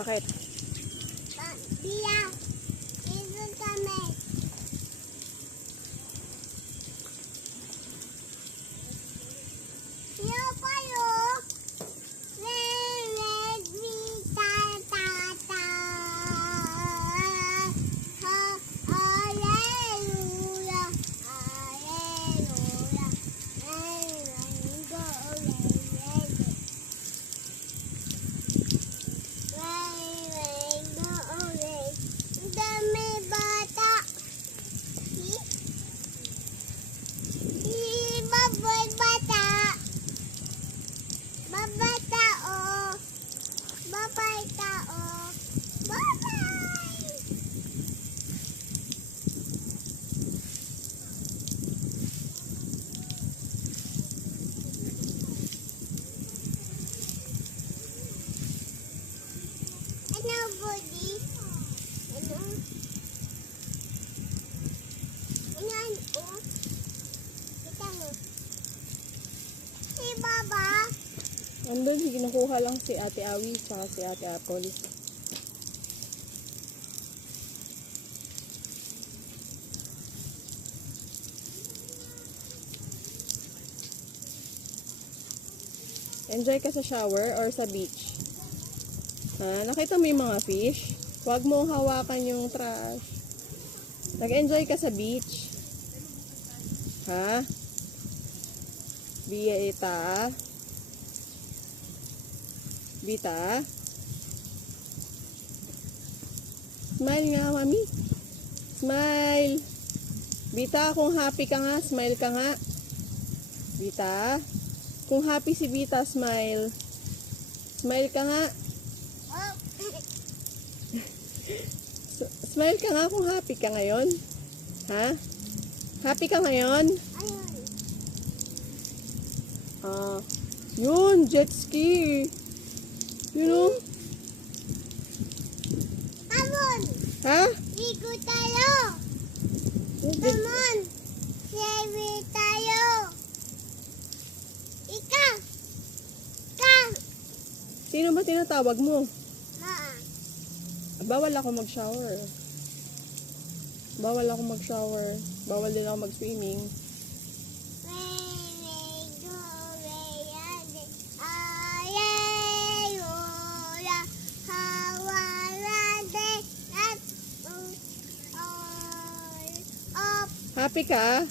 Bakit? Biya. Dito kami. Yo payo. Let me ta ta ta. Ha, hallelujah. Hallelujah. Dami bata. Babay bata. Babay tao. Babay tao. Babay. Ano body? Ano? Ayan, oh. Kita mo. Si Baba. Andun, kinukuha lang si Ate Awi saka si Ate Apple. Enjoy ka sa shower or sa beach? Ha? Nakita mo yung mga fish? Huwag mong hawakan yung trash. Nag-enjoy ka sa beach? Ha? Bita? Bita? Smile nga, mami. Smile. Bita, kung happy ka nga, smile ka nga. Bita? Kung happy si Bita, smile. Smile ka nga. Oh. Smile ka nga kung happy ka ngayon. Ha? Happy ka ngayon? Ayun. Yun, jet ski. You know? Amon. Ha? Ligo tayo. Amon. Sabi tayo. Ikaw. Ikaw. Sino ba tinatawag mo? Maa. Bawal ako mag-shower. Bawal ako mag-shower. Bawal din ako mag-swimming. Happy ka?